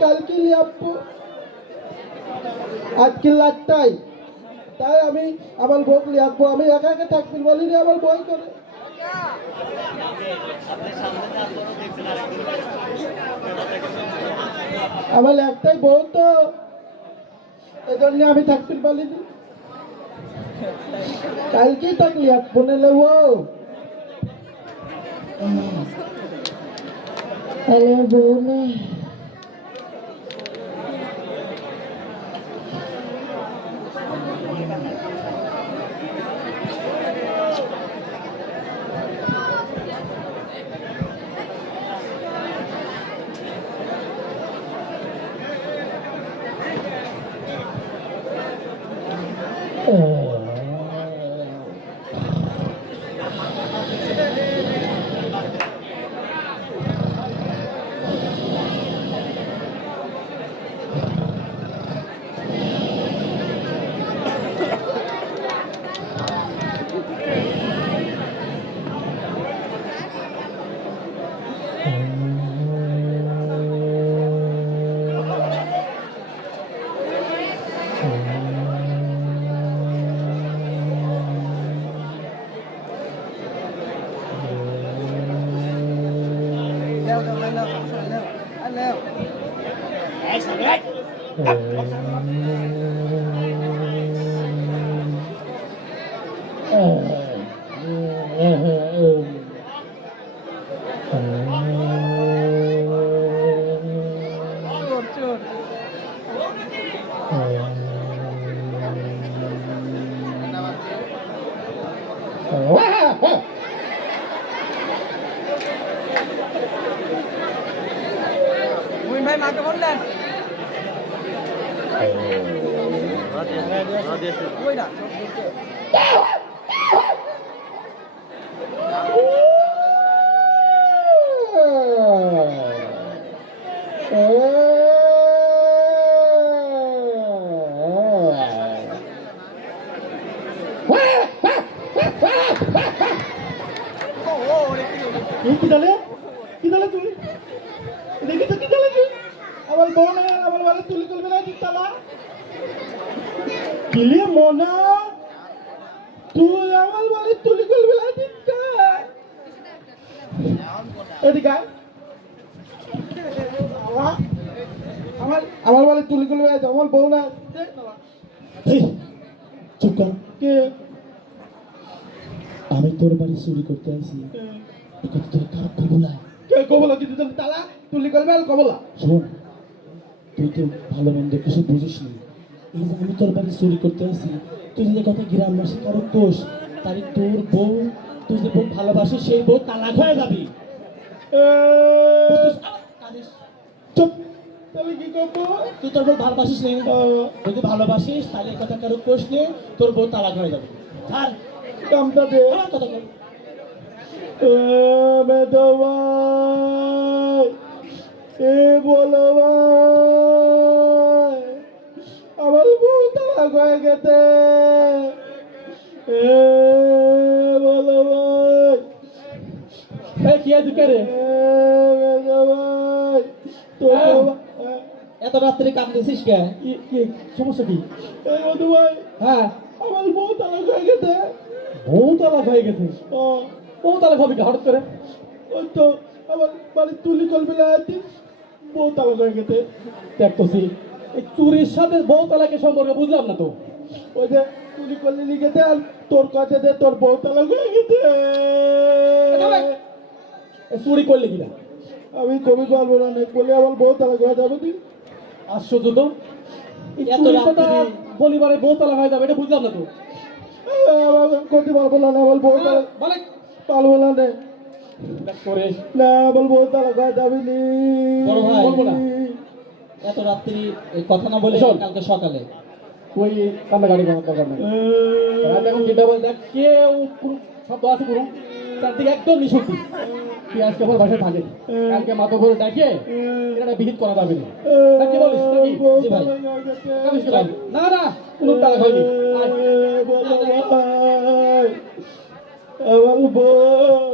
কালকে লিয়াবো আজকে লাগতাই তাই আমি আমার বউ লিয়াবো আমি একা একা থাকবি বলি রে আমার বই করে আমার একটাই বউ তো এজন্য আমি থাকতে বলিনি কালকেই থাকলি এক ফোনে লেবো হ্যালো বউ না ভাই মাকে বললেন কি দলে তুমি দেখি তো কি দলে আমার বউ না আমার বাড়ি তুলি করবে না তালা কিলে মনা তুই আমার বাড়ি তুলি করবে না এদিকে আমার বাড়ি তুলি করবে আমার বউ না চুপ কর কে আমি তোর বাড়ি চুরি করতে আসি তোর কার কবলা কে কবলা কিন্তু তালা তুলি করবে আর কবলা শোন তুই তো ভালো মন্দ কিছু বুঝিস নি এই যে আমি তোর বাড়ি চুরি করতে আসি তুই যে কথা গ্রামবাসী কারো দোষ তাই তোর বউ তুই যে বউ ভালোবাসে সেই বউ তালাক হয়ে যাবি চুপ তাহলে কি করবো তুই তোর বউ ভালোবাসিস নি যদি ভালোবাসিস তাহলে কথা কারো কোষ নিয়ে তোর বউ তালাক হয়ে যাবে আর কামটা দে কথা বল এ বলো ভাই আমার বউ তালাক হয়ে গেছে এ বলো ভাই কি আছে কে রে এত রাত্রে কাঁদতেছিস কে সমস্যা কি এই মধু ভাই হ্যাঁ আমার বউ তালাক হয়ে গেছে বউ তালাক হয়ে গেছে বউ তালাক হবে কি হঠাৎ করে ওই তো আমার বাড়ি তুলি করবে না বউ তালাক হয়ে গেছে দেখতেছি এই চুরির সাথে বউ তালাকের সম্পর্কে বুঝলাম না তো ওই যে তুলি করলে লিখেছে আর তোর কাছে যে তোর বউ তালাক হয়ে গেছে চুরি করলে কিনা আমি কবি পারবো না বলে আমার বউ তালাক হয়ে যাবে তুই আশ্চর্য তো পরিবারে বউ তালাক হয়ে যাবে এটা বুঝলাম না তো করতে পারবো না আমার বউ তালাক পারবো না না আমার বউ তালাক হয়ে যাবে বলবো না এত রাত্রি কথা না বলে কালকে সকালে ওই কান্নাকাটি করার দরকার নেই এখন যেটা বলে দেখ কেউ শব্দ আছে পুরো তার দিকে একদম নিঃশক্তি তুই আজকে আমার বাসায় থাকে কালকে মাথা করে ডাকে এটা বিহিত করা যাবে না কি বলিস না না কোনো টাকা হয়নি আমার বউ